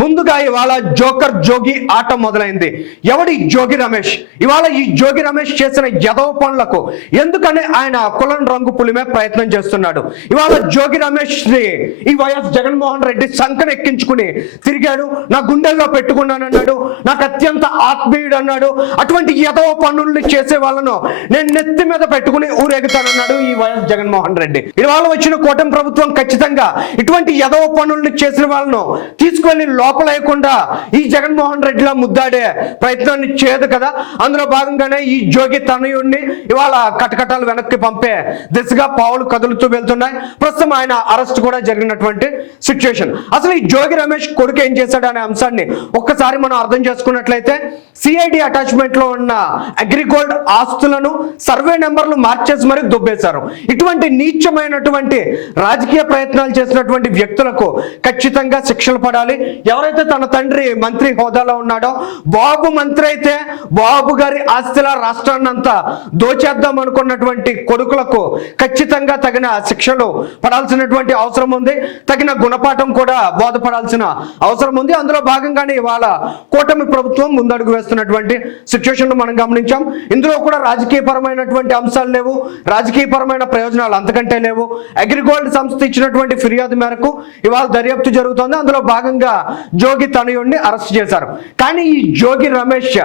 ముందుగా ఇవాళ జోకర్ జోగి ఆట మొదలైంది. ఎవడి జోగి రమేష్? ఇవాళ ఈ జోగి రమేష్ చేసిన యదవ పనులకు ఎందుకని ఆయన కులం రంగు పులిమే ప్రయత్నం చేస్తున్నాడు? ఇవాళ జోగి రమేష్ని ఈ వైఎస్ జగన్మోహన్ రెడ్డి సంకన ఎక్కించుకుని తిరిగాడు నా గుండెల్లో పెట్టుకున్నానన్నాడు నాకు అత్యంత ఆత్మీయుడు అన్నాడు అటువంటి యదవ పనుల్ని చేసే వాళ్ళను నేను నెత్తి మీద పెట్టుకుని ఊరేగుతానన్నాడు ఈ వైఎస్ జగన్మోహన్ రెడ్డి. ఇవాళ వచ్చిన కూటమి ప్రభుత్వం ఖచ్చితంగా ఇటువంటి యదవ పనుల్ని చేసిన వాళ్ళను తీసుకువెళ్ళి లోపలేయకుండా ఈ జగన్మోహన్ రెడ్డిలా ముద్దాడే ప్రయత్నాన్ని చేయదు కదా? అందులో భాగంగానే ఈ జోగి తనయుడిని ఇవాళ కటకటాలు వెనక్కి పంపే దిశగా పావులు కదులుతూ వెళ్తున్నాయి. ప్రస్తుతం ఆయన అరెస్ట్ కూడా జరిగినటువంటి సిచ్యువేషన్ అసలు ఈ జోగి రమేష్ కొడుకు ఏం చేశాడు అనే అంశాన్ని ఒక్కసారి మనం అర్థం చేసుకున్నట్లయితే సిఐడి అటాచ్మెంట్లో ఉన్న అగ్రిగోల్డ్ ఆస్తులను సర్వే నెంబర్లు మార్చేసి మరి దుబ్బేశారు. ఇటువంటి నీచమైనటువంటి రాజకీయ ప్రయత్నాలు చేసినటువంటి వ్యక్తులకు ఖచ్చితంగా శిక్షలు పడాలి. ఎవరైతే తన తండ్రి మంత్రి హోదాలో ఉన్నాడో బాబు మంత్రి అయితే బాబు గారి ఆస్తిల రాష్ట్రాన్ని అంతా దోచేద్దాం అనుకున్నటువంటి కొడుకులకు ఖచ్చితంగా తగిన శిక్షలు పడాల్సినటువంటి అవసరం ఉంది. తగిన గుణపాఠం కూడా బోధపడాల్సిన అవసరం ఉంది. అందులో భాగంగానే ఇవాళ కూటమి ప్రభుత్వం ముందడుగు వేస్తున్నటువంటి సిచ్యువేషన్ మనం గమనించాం. ఇందులో కూడా రాజకీయపరమైనటువంటి అంశాలు లేవు. రాజకీయపరమైన ప్రయోజనాలు అంతకంటే లేవు. అగ్రిగోల్డ్ సంస్థ ఇచ్చినటువంటి ఫిర్యాదు మేరకు ఇవాళ దర్యాప్తు జరుగుతోంది. అందులో భాగంగా జోగి తనయుడిని అరెస్ట్ చేశారు. కానీ ఈ జోగి రమేష్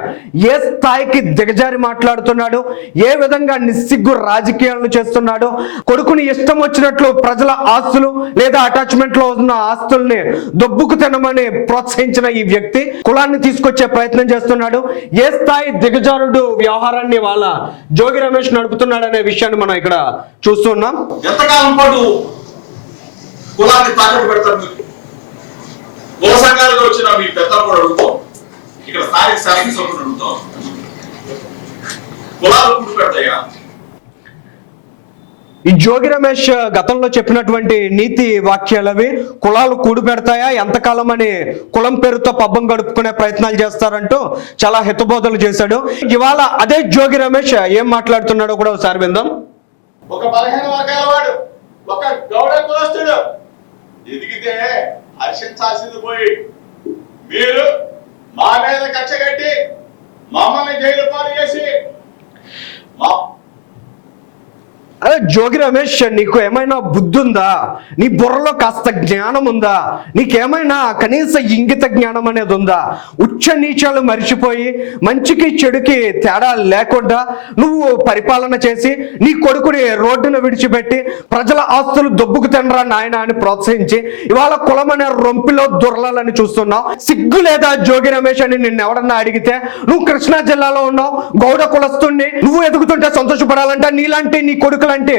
ఏ స్థాయికి దిగజారి మాట్లాడుతున్నాడు? ఏ విధంగా నిస్సిగ్గు రాజకీయాలను చేస్తున్నాడు? కొడుకుని ఇష్టం వచ్చినట్లు ప్రజల ఆస్తులు లేదా అటాచ్మెంట్లో ఉన్న ఆస్తుల్ని దొబ్బుకు తినమని ప్రోత్సహించిన ఈ వ్యక్తి కులాన్ని తీసుకొచ్చే ప్రయత్నం చేస్తున్నాడు. ఏ స్థాయి దిగజారుడు వ్యవహారాన్ని వాళ్ళ జోగి రమేష్ నడుపుతున్నాడు అనే విషయాన్ని మనం ఇక్కడ చూస్తున్నాం ఎంతకాలం పాటు కులాన్ని తాకట్టు పెడతారు మీరు? కుల సంఘాలుగా వచ్చిన మీ పెద్దలు కూడా అడుగుతాం ఇక్కడ స్థానిక శాసనసభ్యులు అడుగుతాం కులాలు కూడి పెడతాయా? ఈ జోగి రమేష్ గతంలో చెప్పినటువంటి నీతి వాక్యాలు అవి కులాలు కూడి పెడతాయా? ఎంతకాలం అని కులం పేరుతో పబ్బం గడుపుకునే ప్రయత్నాలు చేస్తారంటూ చాలా హితబోధలు చేశాడు. ఇవాళ అదే జోగి రమేష్ ఏం మాట్లాడుతున్నాడో కూడా ఒకసారి విందాం. ఒక బలహీన వర్గాల వాడు ఒక గౌడ కులస్తుడు. ఎదిగితే హర్షించాల్సింది పోయి మీరు మా మీద కక్ష కట్టి మమ్మల్ని జైలు పాలు చేసి మా జోగి రమేష్ నీకు ఏమైనా బుద్ధి ఉందా నీ బుర్రలో కాస్త జ్ఞానం ఉందా నీకేమైనా కనీస ఇంగిత జ్ఞానం అనేది ఉందా ఉచ్చ నీచాలు మరిచిపోయి మంచికి చెడుకి తేడా లేకుండా నువ్వు పరిపాలన చేసి నీ కొడుకుని రోడ్డున విడిచిపెట్టి ప్రజల ఆస్తులు దొబ్బుకు తినరా నాయన అని ప్రోత్సహించి ఇవాళ కులం అనే రొంపిలో దొరలాలని చూస్తున్నావు. సిగ్గు లేదా జోగి రమేష్ అని నిన్ను ఎవడన్నా అడిగితే నువ్వు కృష్ణా జిల్లాలో ఉన్నావు గౌడ కులస్తుణ్ణి నువ్వు ఎదుగుతుంటే సంతోషపడాలంటే నీలాంటి నీ కొడుకులంటే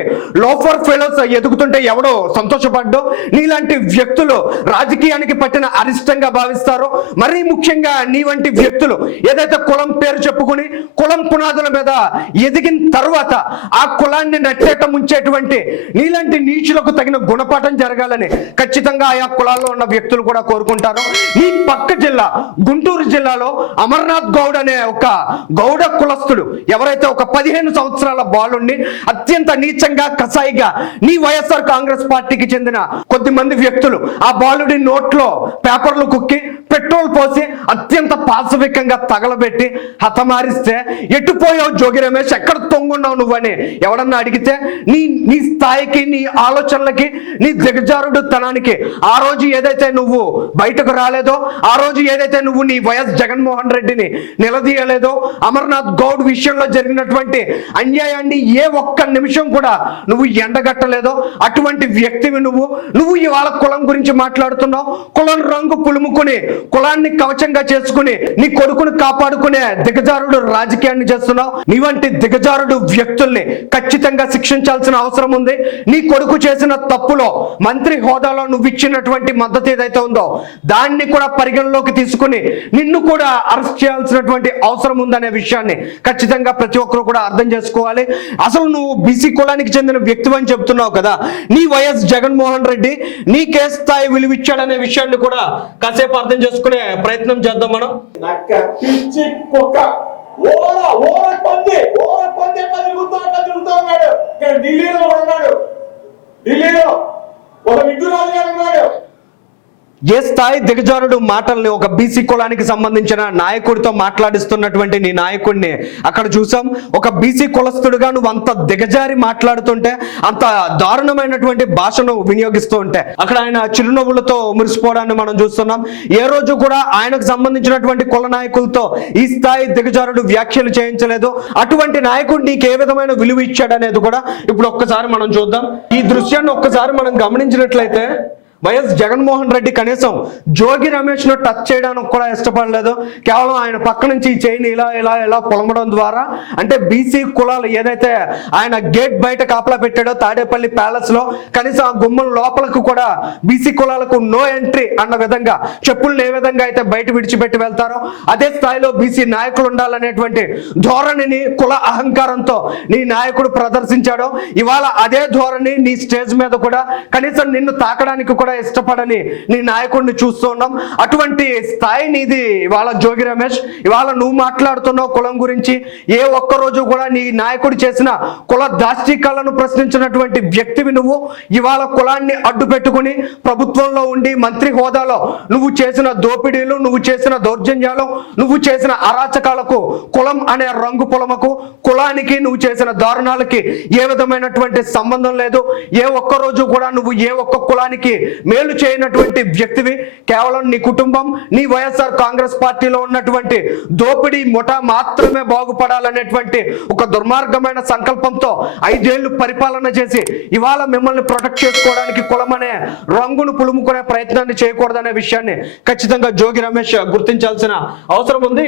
లోఫర్ ఫెలోస్ ఎదుగుతుంటే ఎవడో సంతోషపడ్డో నీలాంటి వ్యక్తులు రాజకీయానికి పట్టిన అరిష్టంగా భావిస్తారు మరీ ముఖ్యంగా నీ వంటి వ్యక్తులు ఏదైతే కులం పేరు చెప్పుకుని కులం పునాదుల మీద ఎదిగిన తర్వాత ఆ కులాన్ని నట్టేట ముంచేటువంటి నీలాంటి నీచులకు తగిన గుణపాఠం జరగాలని ఖచ్చితంగా ఆయా కులాల్లో ఉన్న వ్యక్తులు కూడా కోరుకుంటారు. ఈ పక్క జిల్లా గుంటూరు జిల్లాలో అమర్నాథ్ గౌడ్ అనే ఒక గౌడ కులస్తుడు ఎవరైతే ఒక పదిహేను సంవత్సరాల బాలుణ్ణి అత్యంత నీచంగా కసాయిగా నీ వైఎస్ఆర్ కాంగ్రెస్ పార్టీకి చెందిన కొద్ది మంది వ్యక్తులు ఆ బాలుడి నోట్లో పేపర్లు కుక్కి పెట్రోల్ పోసి అత్యంత పాశవికంగా తగలబెట్టి హతమారిస్తే ఎట్టుపోయావు జోగి రమేష్? ఎక్కడ తొంగున్నావు నువ్వని ఎవడన్నా అడిగితే నీ నీ స్థాయికి నీ ఆలోచనలకి నీ దిగజారుడు తనానికి ఆ రోజు ఏదైతే నువ్వు బయటకు రాలేదో ఆ రోజు ఏదైతే నువ్వు నీ వైఎస్ జగన్మోహన్ రెడ్డిని నిలదీయలేదో అమర్నాథ్ గౌడ్ విషయంలో జరిగినటువంటి అన్యాయాన్ని ఏ ఒక్క నిమిషం కూడా నువ్వు ఎండగట్టలేదో అటువంటి వ్యక్తివి నువ్వు. నువ్వు ఇవాళ కులం గురించి మాట్లాడుతున్నావు. కులం రంగు పులుముకుని కులాన్ని కవచంగా చేసుకుని నీ కొడుకును కాపాడుకునే దిగజారుడు రాజకీయాన్ని చేస్తున్నావు. నీ వంటి దిగజారుడు వ్యక్తుల్ని ఖచ్చితంగా శిక్షించాల్సిన అవసరం ఉంది. నీ కొడుకు చేసిన తప్పులో మంత్రి హోదాలో నువ్వు ఇచ్చినటువంటి మద్దతు ఏదైతే ఉందో దాన్ని కూడా పరిగణలోకి తీసుకుని నిన్ను కూడా అరెస్ట్ చేయాల్సినటువంటి అవసరం ఉందనే విషయాన్ని ఖచ్చితంగా ప్రతి ఒక్కరు కూడా అర్థం చేసుకోవాలి. అసలు నువ్వు బీసీ వర్గానికి చెందిన వ్యక్తివని అని చెప్తున్నావు కదా. నీ వైఎస్ జగన్మోహన్ రెడ్డి నీకే స్థాయి విలువిచ్చాడనే విషయాన్ని కూడా కాసేపు అర్థం చేసుకునే ప్రయత్నం చేద్దాం మనం. ఓర ఓర పంది ఓర పంది ఎట్లా తిరుగుతా తిరుగుతా ఉన్నాడు ఇక్కడ ఢిల్లీలో ఉన్నాడు ఢిల్లీలో ఒక విగ్గురాజు గారు ఉన్నాడు ఏ స్థాయి దిగజారుడు మాటల్ని ఒక బీసీ కులానికి సంబంధించిన నాయకుడితో మాట్లాడిస్తున్నటువంటి నీ నాయకుడిని అక్కడ చూసాం. ఒక బీసీ కులస్తుడుగా నువ్వు అంత దిగజారి మాట్లాడుతుంటే అంత దారుణమైనటువంటి భాషను వినియోగిస్తూ ఉంటే అక్కడ ఆయన చిరునవ్వులతో మురిసిపోవడాన్ని మనం చూస్తున్నాం. ఏ రోజు కూడా ఆయనకు సంబంధించినటువంటి కుల నాయకులతో ఈ స్థాయి దిగజారుడు వ్యాఖ్యలు చేయించలేదు. అటువంటి నాయకుడు నీకు ఏ విధమైన విలువ ఇచ్చాడనేది కూడా ఇప్పుడు ఒక్కసారి మనం చూద్దాం. ఈ దృశ్యాన్ని ఒక్కసారి మనం గమనించినట్లయితే వైఎస్ జగన్మోహన్ రెడ్డి కనీసం జోగి రమేష్ను టచ్ చేయడానికి కూడా ఇష్టపడలేదు. కేవలం ఆయన పక్క నుంచి ఈ చైన్ ఇలా ఇలా ఇలా పొలమడం ద్వారా. అంటే బీసీ కులాలు ఏదైతే ఆయన గేట్ బయట కాపలా పెట్టాడో తాడేపల్లి ప్యాలెస్లో కనీసం ఆ గుమ్మం లోపలకు కూడా బీసీ కులాలకు నో ఎంట్రీ అన్న విధంగా చెప్పులను ఏ విధంగా అయితే బయట విడిచిపెట్టి వెళ్తారో అదే స్థాయిలో బీసీ నాయకులు ఉండాలనేటువంటి ధోరణిని కుల అహంకారంతో నీ నాయకుడు ప్రదర్శించాడో ఇవాళ అదే ధోరణి నీ స్టేజ్ మీద కూడా కనీసం నిన్ను తాకడానికి కూడా ఇష్టపడని నీ నాయకుడిని చూస్తూ ఉన్నాం. అటువంటి స్థాయి నీది ఇవాళ జోగి రమేష్. ఇవాళ నువ్వు మాట్లాడుతున్నావు కులం గురించి. ఏ ఒక్క రోజు కూడా నీ నాయకుడు చేసిన కుల దాష్టికాలను ప్రశ్నించినటువంటి వ్యక్తివి నువ్వు. ఇవాళ కులాన్ని అడ్డు పెట్టుకుని ప్రభుత్వంలో ఉండి మంత్రి హోదాలో నువ్వు చేసిన దోపిడీలు నువ్వు చేసిన దౌర్జన్యాలు నువ్వు చేసిన అరాచకాలకు కులం అనే రంగు పొలమకు కులానికి నువ్వు చేసిన దారుణాలకి ఏ విధమైనటువంటి సంబంధం లేదు. ఏ ఒక్క రోజు కూడా నువ్వు ఏ ఒక్క కులానికి మేలు చేయనటువంటి వ్యక్తివి. కేవలం నీ కుటుంబం నీ వైఎస్ఆర్ కాంగ్రెస్ పార్టీలో ఉన్నటువంటి దోపిడీ ముఠా మాత్రమే బాగుపడాలనేటువంటి ఒక దుర్మార్గమైన సంకల్పంతో ఐదేళ్ళు పరిపాలన చేసి ఇవాళ మిమ్మల్ని ప్రొటెక్ట్ చేసుకోవడానికి కులం అనే రంగును పులుముకునే ప్రయత్నాన్ని చేయకూడదనే విషయాన్ని ఖచ్చితంగా జోగి రమేష్ గుర్తించాల్సిన అవసరం ఉంది.